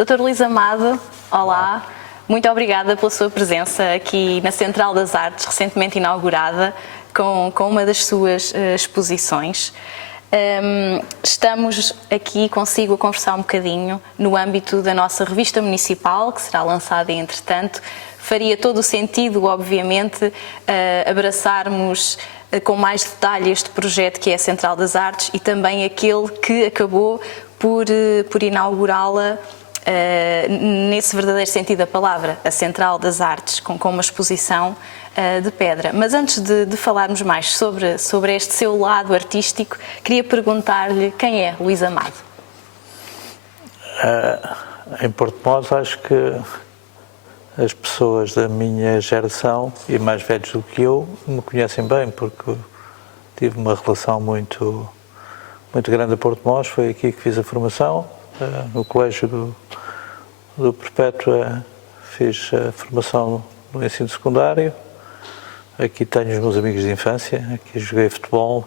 Dr. Luís Amado, olá. Muito obrigada pela sua presença aqui na Central das Artes, recentemente inaugurada, com uma das suas exposições. Estamos aqui consigo a conversar um bocadinho no âmbito da nossa revista municipal, que será lançada entretanto. Faria todo o sentido, obviamente, abraçarmos com mais detalhe este projeto que é a Central das Artes e também aquele que acabou por inaugurá-la nesse verdadeiro sentido da palavra, a Central das Artes, com uma exposição de pedra. Mas antes de falarmos mais sobre este seu lado artístico, queria perguntar-lhe quem é Luís Amado. Em Porto acho que as pessoas da minha geração e mais velhos do que eu me conhecem bem, porque tive uma relação muito grande a Porto Mós. Foi aqui que fiz a formação, no colégio do Perpétua fiz a formação no ensino secundário. Aqui tenho os meus amigos de infância, aqui joguei futebol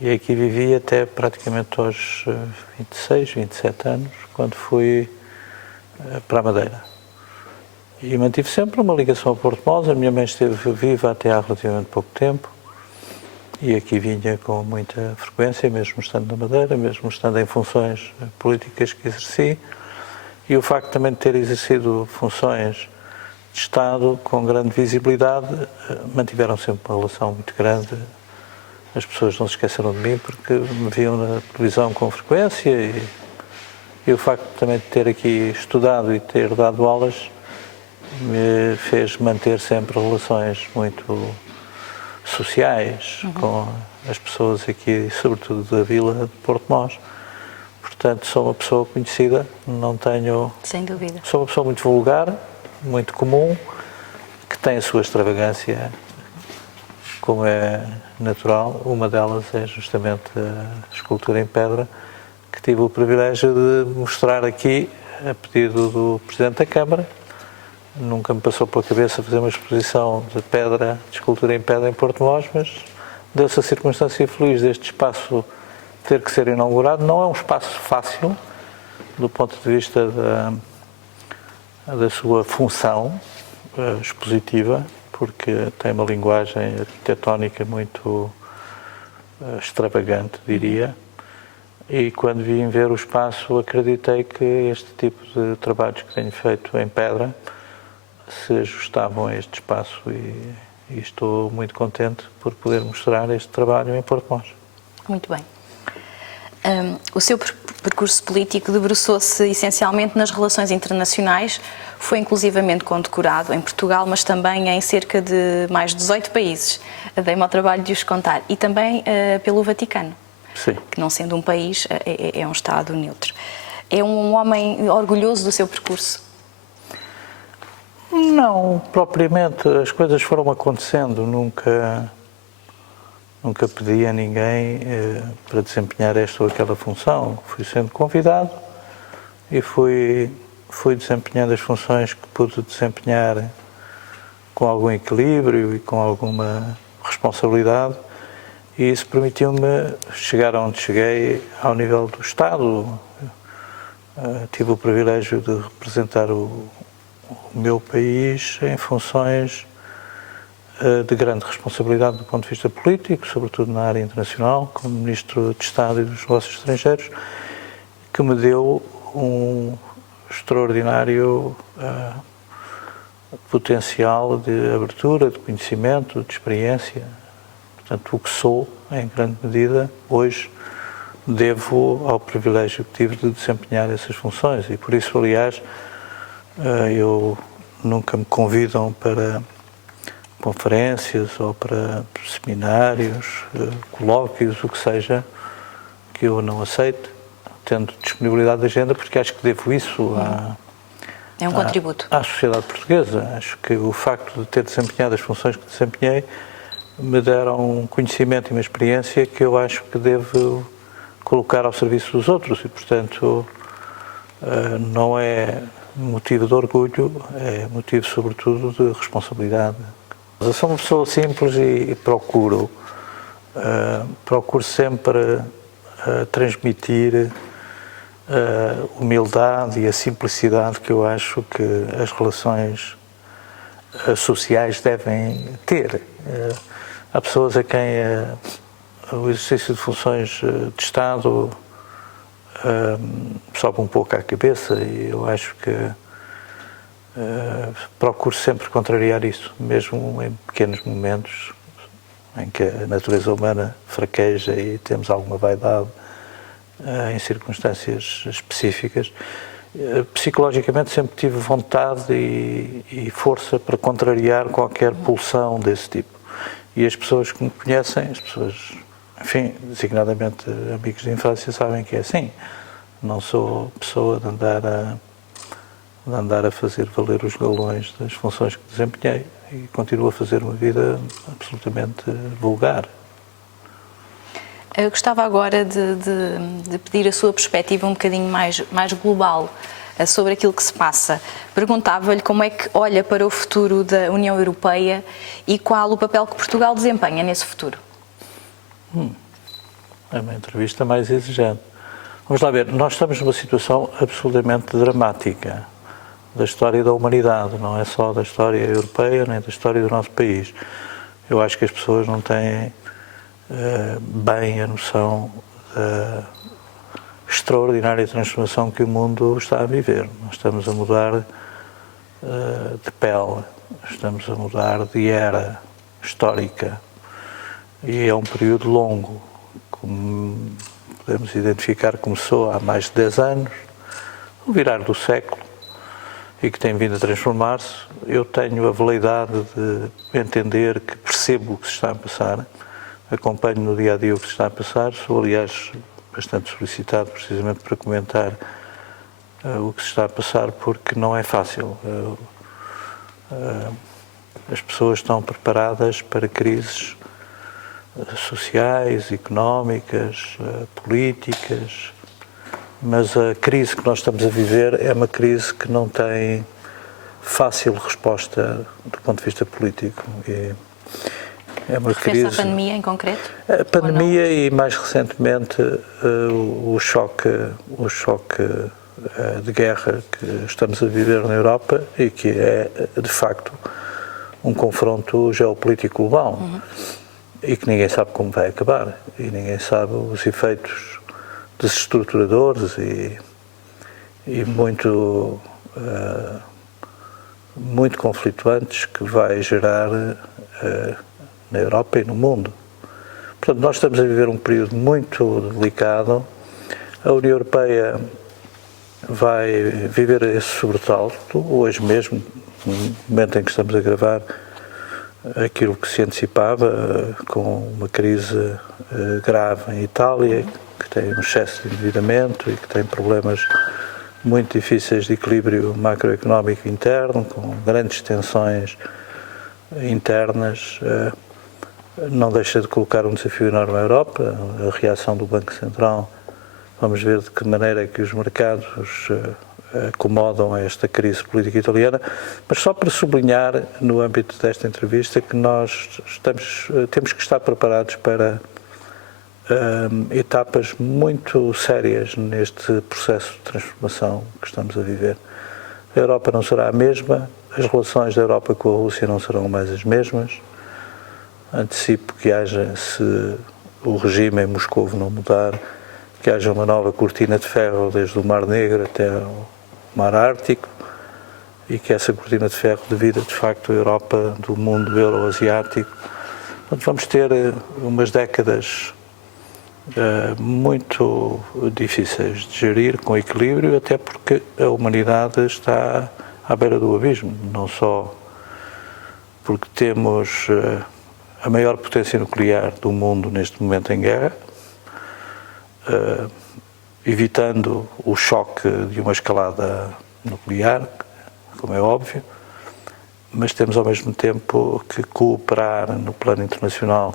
e aqui vivi até praticamente aos 26, 27 anos, quando fui para a Madeira. E mantive sempre uma ligação a Porto Mós. A minha mãe esteve viva até há relativamente pouco tempo e aqui vinha com muita frequência, mesmo estando na Madeira, mesmo estando em funções políticas que exerci. E o facto também de ter exercido funções de Estado com grande visibilidade, mantiveram sempre uma relação muito grande. As pessoas não se esqueceram de mim porque me viam na televisão com frequência e o facto também de ter aqui estudado e ter dado aulas me fez manter sempre relações muito sociais com as pessoas aqui, sobretudo da vila de Porto Mós. Portanto, sou uma pessoa conhecida, não tenho... Sem dúvida. Sou uma pessoa muito vulgar, muito comum, que tem a sua extravagância, como é natural. Uma delas é justamente a escultura em pedra, que tive o privilégio de mostrar aqui a pedido do Presidente da Câmara. Nunca me passou pela cabeça fazer uma exposição de pedra, de escultura em pedra em Porto Mós, mas deu-se a circunstância feliz deste espaço ter que ser inaugurado. Não é um espaço fácil, do ponto de vista da sua função expositiva, porque tem uma linguagem arquitetónica muito extravagante, diria. E quando vim ver o espaço, acreditei que este tipo de trabalhos que tenho feito em pedra se ajustavam a este espaço e estou muito contente por poder mostrar este trabalho em Porto Mós. Muito bem. O seu percurso político debruçou-se essencialmente nas relações internacionais, foi inclusivamente condecorado em Portugal, mas também em cerca de mais de 18 países. Dei-me ao trabalho de os contar. E também pelo Vaticano, Sim. Que não sendo um país, é um Estado neutro. É um homem orgulhoso do seu percurso? Não, propriamente. As coisas foram acontecendo. Nunca pedi a ninguém para desempenhar esta ou aquela função. Fui sendo convidado e fui desempenhando as funções que pude desempenhar com algum equilíbrio e com alguma responsabilidade, e isso permitiu-me chegar onde cheguei ao nível do Estado. Tive o privilégio de representar o meu país em funções de grande responsabilidade do ponto de vista político, sobretudo na área internacional, como Ministro de Estado e dos Negócios Estrangeiros, que me deu um extraordinário potencial de abertura, de conhecimento, de experiência. Portanto, o que sou, em grande medida, hoje, devo ao privilégio que tive de desempenhar essas funções. E por isso, aliás, eu nunca me convidam para conferências ou para seminários, colóquios, o que seja, que eu não aceito, tendo disponibilidade de agenda, porque acho que devo isso É um contributo. À sociedade portuguesa. Acho que o facto de ter desempenhado as funções que desempenhei me deram um conhecimento e uma experiência que eu acho que devo colocar ao serviço dos outros e, portanto, não é motivo de orgulho, é motivo, sobretudo, de responsabilidade. Eu sou uma pessoa simples e procuro sempre transmitir a humildade e a simplicidade que eu acho que as relações sociais devem ter. Há pessoas a quem o exercício de funções de Estado sobe um pouco à cabeça, e eu acho que procuro sempre contrariar isso, mesmo em pequenos momentos em que a natureza humana fraqueja e temos alguma vaidade em circunstâncias específicas. Psicologicamente sempre tive vontade e força para contrariar qualquer pulsão desse tipo. E as pessoas que me conhecem, as pessoas, enfim, designadamente amigos de infância, sabem que é assim. Não sou pessoa de andar a fazer valer os galões das funções que desempenhei, e continuo a fazer uma vida absolutamente vulgar. Eu gostava agora de pedir a sua perspectiva um bocadinho mais global sobre aquilo que se passa. Perguntava-lhe como é que olha para o futuro da União Europeia e qual o papel que Portugal desempenha nesse futuro. É uma entrevista mais exigente. Vamos lá ver, nós estamos numa situação absolutamente dramática da história da humanidade, não é só da história europeia nem da história do nosso país. Eu acho que as pessoas não têm bem a noção da extraordinária transformação que o mundo está a viver. Nós estamos a mudar de pele, estamos a mudar de era histórica, e é um período longo, como podemos identificar, começou há mais de 10 anos, o virar do século, e que tem vindo a transformar-se. Eu tenho a veleidade de entender que percebo o que se está a passar, acompanho no dia a dia o que se está a passar, sou, aliás, bastante solicitado precisamente para comentar o que se está a passar, porque não é fácil. As pessoas estão preparadas para crises sociais, económicas, políticas, mas a crise que nós estamos a viver é uma crise que não tem fácil resposta do ponto de vista político. E é uma crise. Refere-se à pandemia em concreto? A pandemia e, mais recentemente, o choque de guerra que estamos a viver na Europa, e que é, de facto, um confronto geopolítico global. E que ninguém sabe como vai acabar, e ninguém sabe os efeitos desestruturadores e muito conflituantes que vai gerar na Europa e no mundo. Portanto, nós estamos a viver um período muito delicado. A União Europeia vai viver esse sobressalto hoje mesmo, no momento em que estamos a gravar, aquilo que se antecipava, com uma crise grave em Itália, que tem um excesso de endividamento e que tem problemas muito difíceis de equilíbrio macroeconómico interno, com grandes tensões internas, não deixa de colocar um desafio enorme à Europa. A reação do Banco Central, vamos ver de que maneira é que os mercados acomodam a esta crise política italiana, mas só para sublinhar, no âmbito desta entrevista, que nós temos que estar preparados para etapas muito sérias neste processo de transformação que estamos a viver. A Europa não será a mesma, as relações da Europa com a Rússia não serão mais as mesmas. Antecipo que haja, se o regime em Moscou não mudar, que haja uma nova cortina de ferro desde o Mar Negro até o Mar Ártico, e que essa cortina de ferro divida, de facto, a Europa do mundo euroasiático. Portanto, vamos ter umas décadas muito difíceis de gerir com equilíbrio, até porque a humanidade está à beira do abismo, não só porque temos a maior potência nuclear do mundo neste momento em guerra, evitando o choque de uma escalada nuclear, como é óbvio, mas temos ao mesmo tempo que cooperar no plano internacional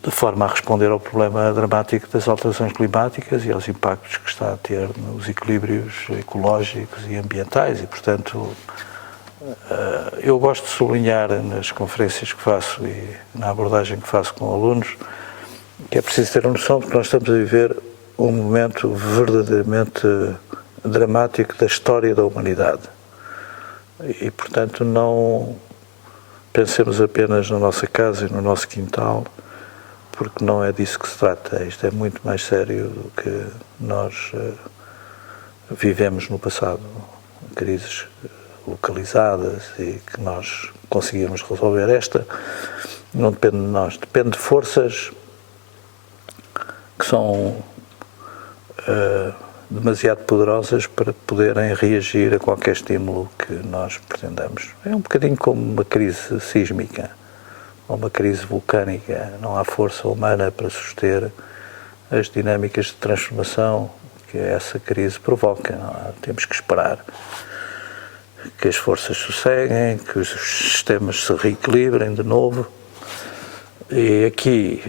de forma a responder ao problema dramático das alterações climáticas e aos impactos que está a ter nos equilíbrios ecológicos e ambientais. E, portanto, eu gosto de sublinhar nas conferências que faço e na abordagem que faço com alunos que é preciso ter a noção de que nós estamos a viver um momento verdadeiramente dramático da história da humanidade. E, portanto, não pensemos apenas na nossa casa e no nosso quintal, porque não é disso que se trata. Isto é muito mais sério do que nós vivemos no passado. Crises localizadas e que nós conseguimos resolver. Esta não depende de nós, depende de forças que são demasiado poderosas para poderem reagir a qualquer estímulo que nós pretendamos. É um bocadinho como uma crise sísmica ou uma crise vulcânica. Não há força humana para suster as dinâmicas de transformação que essa crise provoca. Temos que esperar que as forças sosseguem, que os sistemas se reequilibrem de novo. E aqui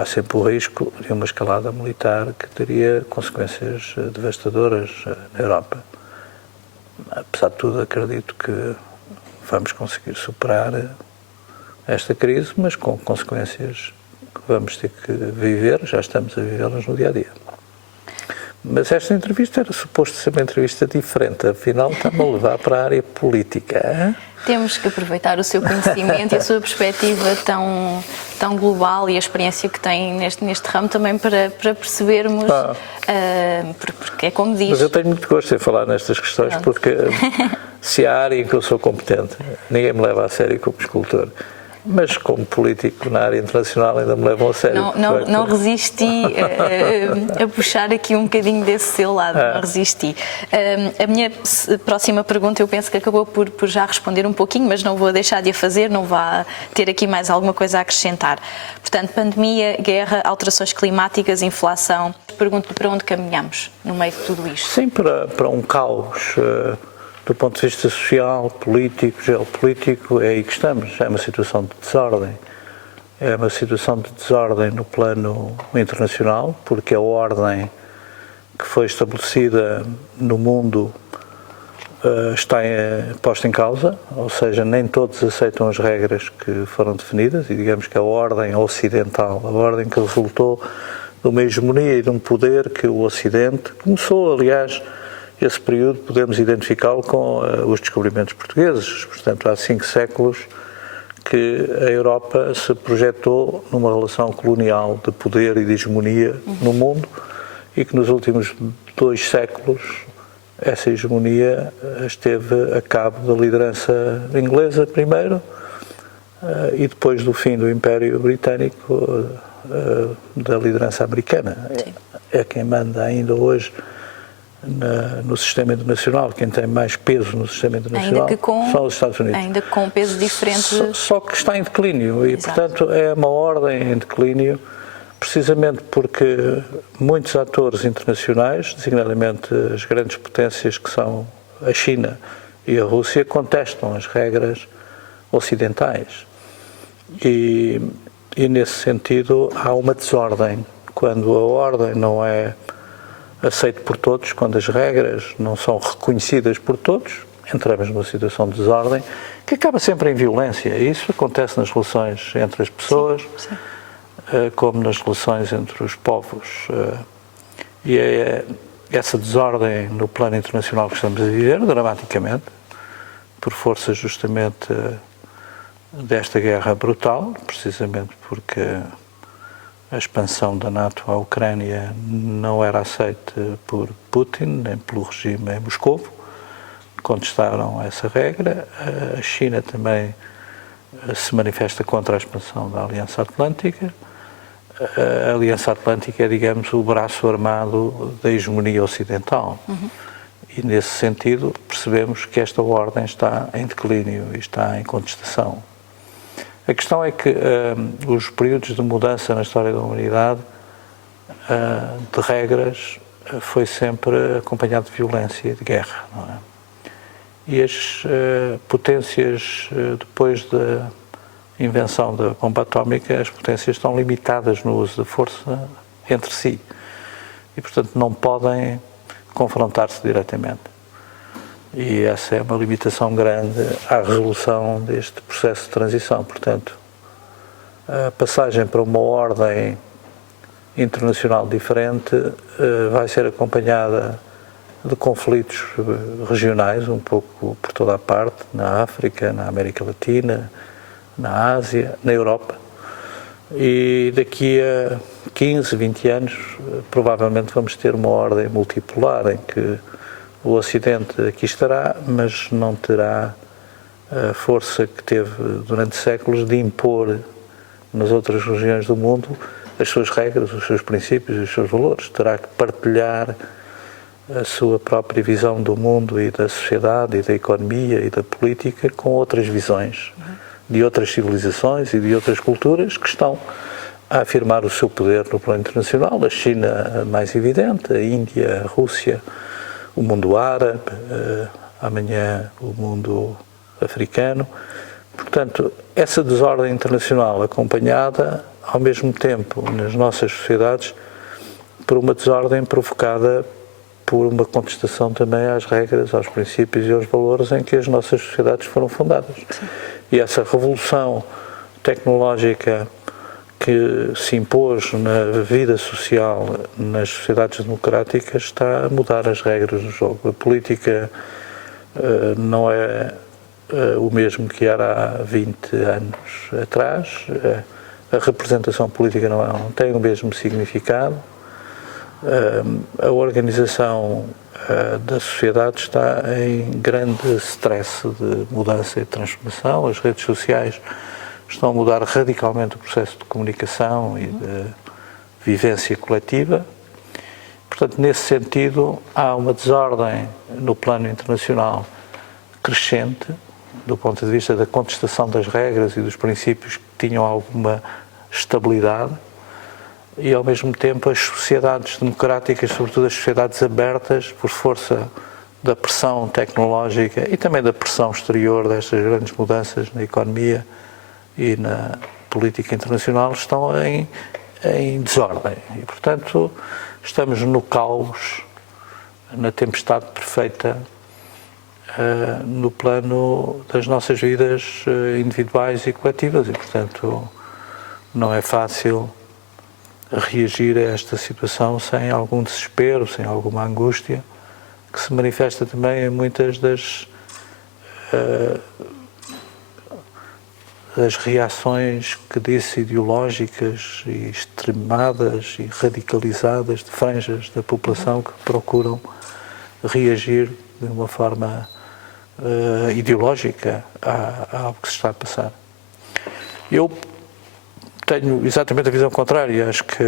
há sempre o risco de uma escalada militar que teria consequências devastadoras na Europa. Apesar de tudo, acredito que vamos conseguir superar esta crise, mas com consequências que vamos ter que viver, já estamos a vivê-las no dia-a-dia. Mas esta entrevista era suposto ser uma entrevista diferente, afinal está-me a levar para a área política. Hein? Temos que aproveitar o seu conhecimento e a sua perspectiva tão global e a experiência que tem neste ramo também para percebermos, porque é como diz. Mas eu tenho muito gosto em falar nestas questões, porque se há área em que eu sou competente, ninguém me leva a sério como escultor. Mas como político na área internacional ainda me levam a sério. Não resisti a puxar aqui um bocadinho desse seu lado, não resisti. A minha próxima pergunta eu penso que acabou por já responder um pouquinho, mas não vou deixar de a fazer, não vá ter aqui mais alguma coisa a acrescentar. Portanto, pandemia, guerra, alterações climáticas, inflação. Pergunto para onde caminhamos no meio de tudo isto? Sim, para um caos. Do ponto de vista social, político, geopolítico, é aí que estamos. É uma situação de desordem. É uma situação de desordem no plano internacional, porque a ordem que foi estabelecida no mundo está posta em causa, ou seja, nem todos aceitam as regras que foram definidas, e digamos que a ordem ocidental, a ordem que resultou de uma hegemonia e de um poder que o Ocidente começou, aliás, esse período podemos identificá-lo com os descobrimentos portugueses. Portanto, há 5 séculos que a Europa se projetou numa relação colonial de poder e de hegemonia no mundo e que nos últimos 2 séculos essa hegemonia esteve a cabo da liderança inglesa primeiro e depois do fim do Império Britânico da liderança americana. É quem manda ainda hoje no sistema internacional. Quem tem mais peso no sistema internacional são os Estados Unidos. Ainda com peso diferente. Só que está em declínio e, portanto, é uma ordem em declínio, precisamente porque muitos atores internacionais, designadamente as grandes potências que são a China e a Rússia, contestam as regras ocidentais. E nesse sentido há uma desordem. Quando a ordem não é aceito por todos, quando as regras não são reconhecidas por todos, entramos numa situação de desordem que acaba sempre em violência. E isso acontece nas relações entre as pessoas, sim. Como nas relações entre os povos. E é essa desordem no plano internacional que estamos a viver, dramaticamente, por força justamente desta guerra brutal, precisamente porque a expansão da NATO à Ucrânia não era aceita por Putin, nem pelo regime em Moscovo. Contestaram essa regra. A China também se manifesta contra a expansão da Aliança Atlântica. A Aliança Atlântica é, digamos, o braço armado da hegemonia ocidental. E, nesse sentido, percebemos que esta ordem está em declínio e está em contestação. A questão é que os períodos de mudança na história da humanidade, de regras, foi sempre acompanhado de violência e de guerra, não é? E as potências, depois da invenção da bomba atómica, as potências estão limitadas no uso da força entre si e, portanto, não podem confrontar-se diretamente. E essa é uma limitação grande à resolução deste processo de transição. Portanto, a passagem para uma ordem internacional diferente vai ser acompanhada de conflitos regionais, um pouco por toda a parte, na África, na América Latina, na Ásia, na Europa. E daqui a 15, 20 anos, provavelmente vamos ter uma ordem multipolar em que o Ocidente aqui estará, mas não terá a força que teve durante séculos de impor nas outras regiões do mundo as suas regras, os seus princípios e os seus valores. Terá que partilhar a sua própria visão do mundo e da sociedade e da economia e da política com outras visões de outras civilizações e de outras culturas que estão a afirmar o seu poder no plano internacional. A China mais evidente, a Índia, a Rússia, o mundo árabe, amanhã o mundo africano. Portanto, essa desordem internacional acompanhada, ao mesmo tempo, nas nossas sociedades, por uma desordem provocada por uma contestação também às regras, aos princípios e aos valores em que as nossas sociedades foram fundadas. Sim. E essa revolução tecnológica que se impôs na vida social nas sociedades democráticas está a mudar as regras do jogo. A política não é o mesmo que era há 20 anos atrás, a representação política não tem o mesmo significado, a organização da sociedade está em grande stress de mudança e transformação, as redes sociais estão a mudar radicalmente o processo de comunicação e de vivência coletiva. Portanto, nesse sentido, há uma desordem no plano internacional crescente, do ponto de vista da contestação das regras e dos princípios que tinham alguma estabilidade, e ao mesmo tempo as sociedades democráticas, sobretudo as sociedades abertas, por força da pressão tecnológica e também da pressão exterior destas grandes mudanças na economia e na política internacional, estão em desordem. E, portanto, estamos no caos, na tempestade perfeita, no plano das nossas vidas individuais e coletivas. E, portanto, não é fácil reagir a esta situação sem algum desespero, sem alguma angústia, que se manifesta também em muitas das reações que disse ideológicas e extremadas e radicalizadas de franjas da população que procuram reagir de uma forma ideológica ao que se está a passar. Eu tenho exatamente a visão contrária. Acho que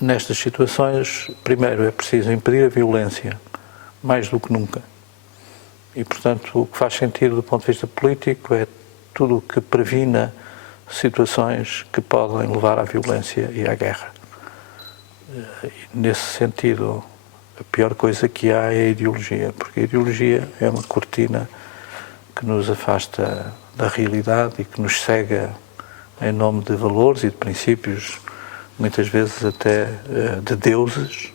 nestas situações, primeiro, é preciso impedir a violência, mais do que nunca. E, portanto, o que faz sentido do ponto de vista político é tudo o que previna situações que podem levar à violência e à guerra. E, nesse sentido, a pior coisa que há é a ideologia, porque a ideologia é uma cortina que nos afasta da realidade e que nos cega em nome de valores e de princípios, muitas vezes até de deuses,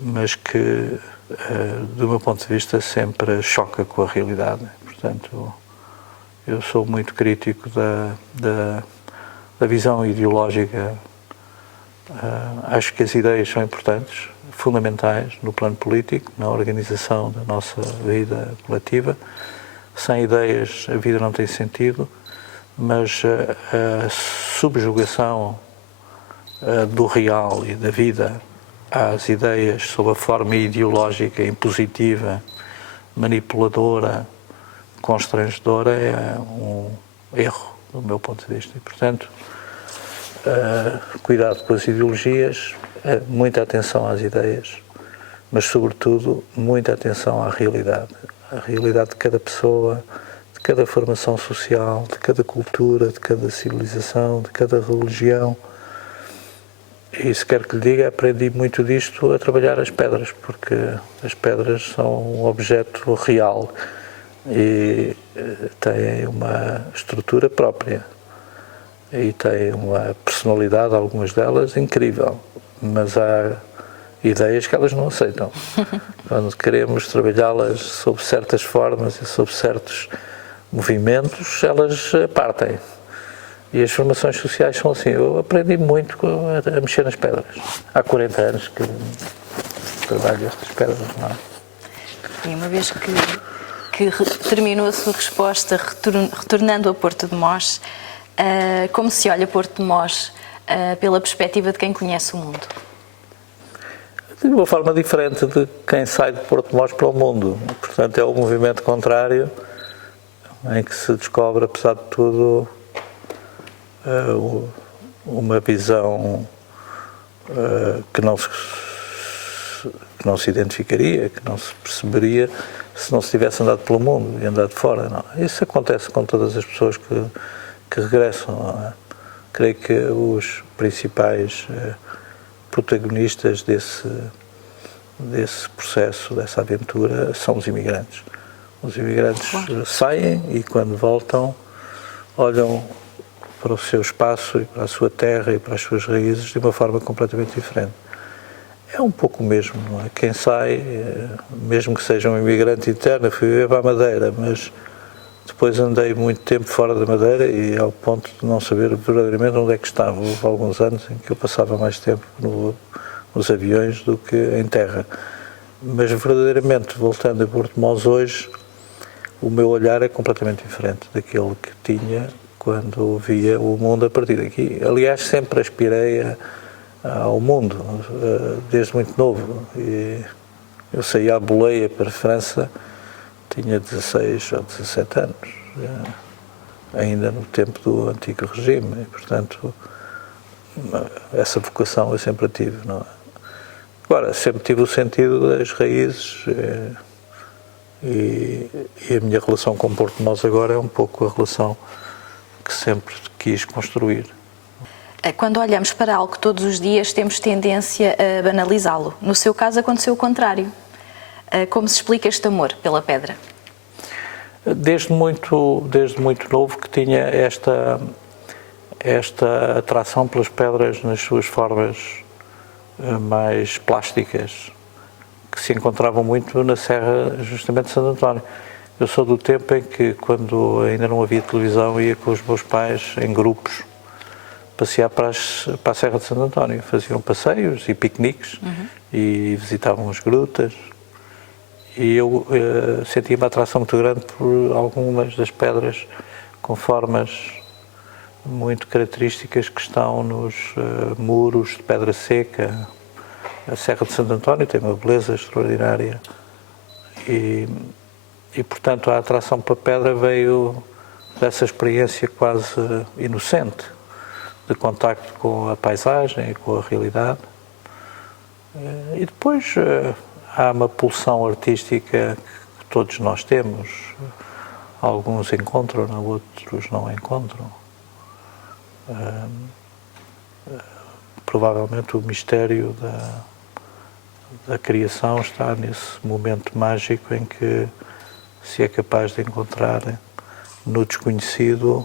mas que, do meu ponto de vista, sempre choca com a realidade. Portanto, eu sou muito crítico da visão ideológica. Acho que as ideias são importantes, fundamentais no plano político, na organização da nossa vida coletiva. Sem ideias a vida não tem sentido, mas a subjugação do real e da vida às ideias sob a forma ideológica, impositiva, manipuladora, constrangedora é um erro do meu ponto de vista. E, portanto, cuidado com as ideologias, muita atenção às ideias, mas, sobretudo, muita atenção à realidade de cada pessoa, de cada formação social, de cada cultura, de cada civilização, de cada religião. E se quer que lhe diga, aprendi muito disto a trabalhar as pedras, porque as pedras são um objeto real e têm uma estrutura própria e têm uma personalidade, algumas delas, incrível, mas há ideias que elas não aceitam. Quando queremos trabalhá-las sob certas formas e sob certos movimentos, elas partem. E as formações sociais são assim. Eu aprendi muito a mexer nas pedras. Há 40 anos que trabalho estas pedras, não é? E uma vez que terminou a sua resposta retornando a Porto de Mós, como se olha Porto de Mós pela perspectiva de quem conhece o mundo? De uma forma diferente de quem sai de Porto de Mós para o mundo. Portanto, é o movimento contrário em que se descobre, apesar de tudo, uma visão que não se identificaria, que não se perceberia se não se tivesse andado pelo mundo e andado fora. Não. Isso acontece com todas as pessoas que regressam. Não é? Creio que os principais protagonistas desse processo, dessa aventura, são os imigrantes. Os imigrantes saem e, quando voltam, olham para o seu espaço e para a sua terra e para as suas raízes de uma forma completamente diferente. É um pouco o mesmo, não é? Quem sai, mesmo que seja um imigrante interno, fui viver para a Madeira, mas depois andei muito tempo fora da Madeira e ao ponto de não saber verdadeiramente onde é que estava. Houve alguns anos em que eu passava mais tempo nos aviões do que em terra. Mas verdadeiramente, voltando a Porto de Mós hoje, o meu olhar é completamente diferente daquele que tinha quando via o mundo a partir daqui. Aliás, sempre aspirei ao mundo, desde muito novo. E eu saí à boleia para a França, tinha 16 ou 17 anos, ainda no tempo do antigo regime. E, portanto, essa vocação eu sempre a tive. Não é? Agora, sempre tive o sentido das raízes e a minha relação com Porto de Mós agora é um pouco a relação que sempre quis construir. Quando olhamos para algo todos os dias, temos tendência a banalizá-lo. No seu caso, aconteceu o contrário. Como se explica este amor pela pedra? Desde muito novo que tinha esta atração pelas pedras nas suas formas mais plásticas, que se encontravam muito na Serra, justamente de Santo António. Eu sou do tempo em que, quando ainda não havia televisão, ia com os meus pais em grupos passear para a Serra de Santo António. Faziam passeios e piqueniques e visitavam as grutas. E eu sentia uma atração muito grande por algumas das pedras com formas muito características que estão nos muros de pedra seca. A Serra de Santo António tem uma beleza extraordinária e portanto, a atração para a pedra veio dessa experiência quase inocente de contacto com a paisagem e com a realidade. E depois há uma pulsão artística que todos nós temos. Alguns encontram, outros não encontram. Provavelmente o mistério da criação está nesse momento mágico em que se é capaz de encontrar no desconhecido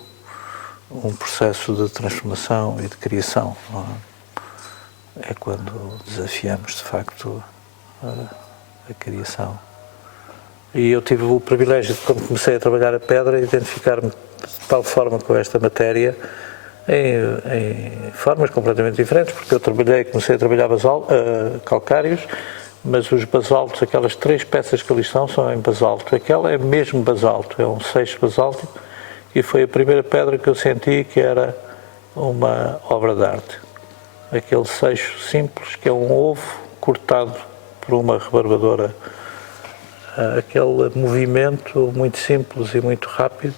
um processo de transformação e de criação. Não é? É quando desafiamos, de facto, a criação. E eu tive o privilégio de, quando comecei a trabalhar a pedra, identificar-me de tal forma com esta matéria, em formas completamente diferentes, porque eu comecei a trabalhar calcários, mas os basaltos, aquelas 3 peças que ali são em basalto. Aquela é mesmo basalto, é um seixo basáltico, e foi a primeira pedra que eu senti que era uma obra de arte. Aquele seixo simples, que é um ovo cortado por uma rebarbadora. Aquele movimento muito simples e muito rápido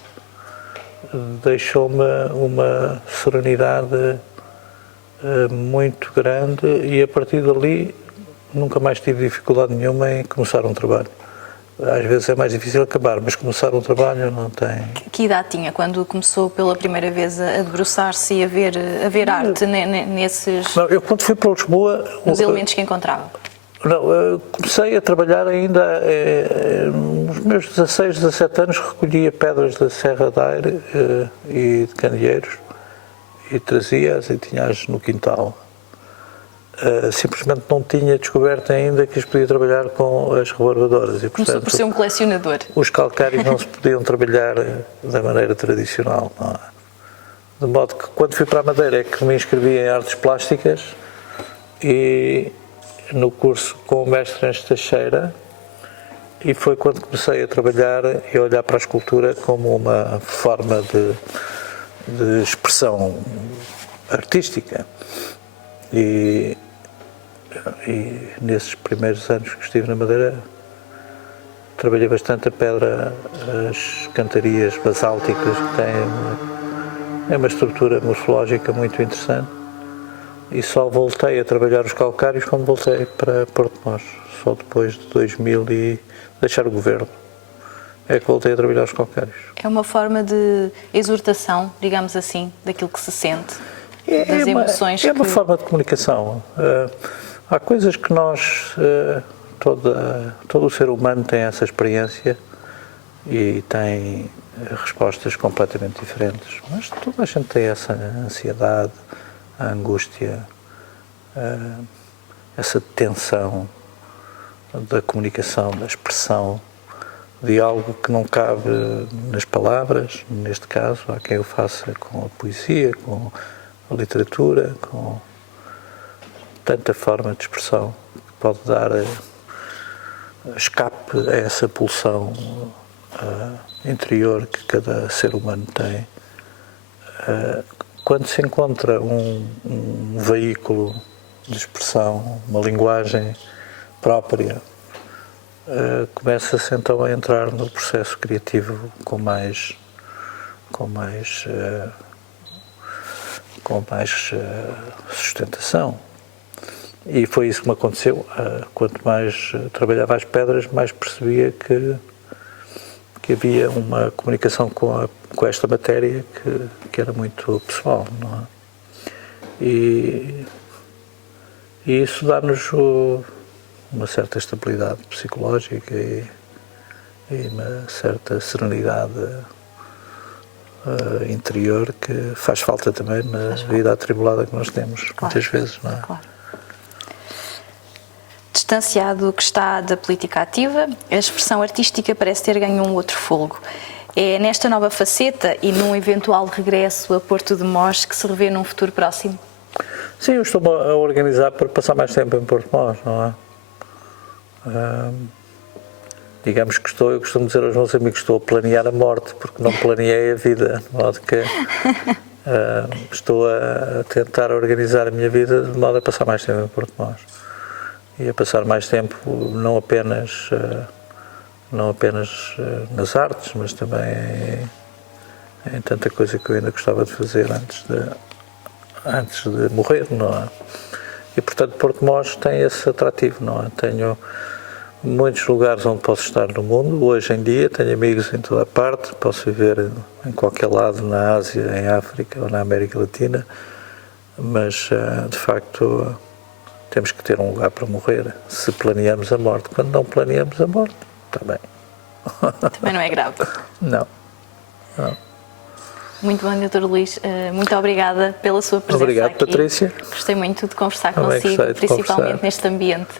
deixou-me uma serenidade muito grande e, a partir dali, nunca mais tive dificuldade nenhuma em começar um trabalho. Às vezes é mais difícil acabar, mas começar um trabalho não tem... Que idade tinha quando começou pela primeira vez a debruçar-se e a ver arte nesses... Não, eu quando fui para Lisboa... Os elementos que encontrava? Não, comecei a trabalhar ainda nos meus 16, 17 anos, recolhia pedras da Serra da Aire e de Candeeiros e trazia-as e tinha-as no quintal. Simplesmente não tinha descoberto ainda que as podia trabalhar com as rebarbadoras. E, portanto, começou por ser um colecionador. Os calcários não se podiam trabalhar da maneira tradicional. Não é? De modo que quando fui para a Madeira é que me inscrevi em artes plásticas e no curso com o mestre Anjo Teixeira, e foi quando comecei a trabalhar e a olhar para a escultura como uma forma de expressão artística. E nesses primeiros anos que estive na Madeira, trabalhei bastante a pedra, as cantarias basálticas, que têm uma estrutura morfológica muito interessante. E só voltei a trabalhar os calcários quando voltei para Porto Mós, só depois de 2000 e deixar o governo, é que voltei a trabalhar os calcários. É uma forma de exortação, digamos assim, daquilo que se sente, das emoções que... É uma forma de comunicação. Há coisas que nós, todo o ser humano tem essa experiência e tem respostas completamente diferentes, mas toda a gente tem essa ansiedade, a angústia, essa tensão da comunicação, da expressão, de algo que não cabe nas palavras, neste caso, há quem o faça com a poesia, com a literatura, com tanta forma de expressão que pode dar escape a essa pulsão interior que cada ser humano tem. Quando se encontra um veículo de expressão, uma linguagem própria, começa-se então a entrar no processo criativo com mais sustentação. E foi isso que me aconteceu. Quanto mais trabalhava as pedras, mais percebia que havia uma comunicação com esta matéria que era muito pessoal, não é? E isso dá-nos uma certa estabilidade psicológica e uma certa serenidade interior que faz falta também na vida atribulada que nós temos, muitas vezes, não é? Claro. Distanciado que está da política ativa, a expressão artística parece ter ganho um outro fôlego. É nesta nova faceta e num eventual regresso a Porto de Mós que se revê num futuro próximo? Sim, eu estou a organizar para passar mais tempo em Porto de Mós, não é? Digamos que eu costumo dizer aos meus amigos, estou a planear a morte, porque não planeei a vida, de modo que estou a tentar organizar a minha vida de modo a passar mais tempo em Porto de Mós. E a passar mais tempo não apenas nas artes, mas também em tanta coisa que eu ainda gostava de fazer antes de morrer, não é? E, portanto, Porto de Mós tem esse atrativo, não é? Tenho muitos lugares onde posso estar no mundo, hoje em dia, tenho amigos em toda a parte, posso viver em qualquer lado, na Ásia, em África ou na América Latina, mas, de facto, temos que ter um lugar para morrer, se planeamos a morte. Quando não planeamos a morte, está bem. Também não é grave. Não. Muito bom, Dr. Luís. Muito obrigada pela sua presença. Obrigado, aqui. Patrícia. Gostei muito de conversar Também consigo, principalmente neste ambiente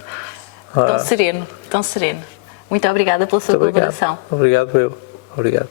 tão sereno, tão sereno. Muito obrigada pela sua colaboração. Obrigado eu. Obrigado.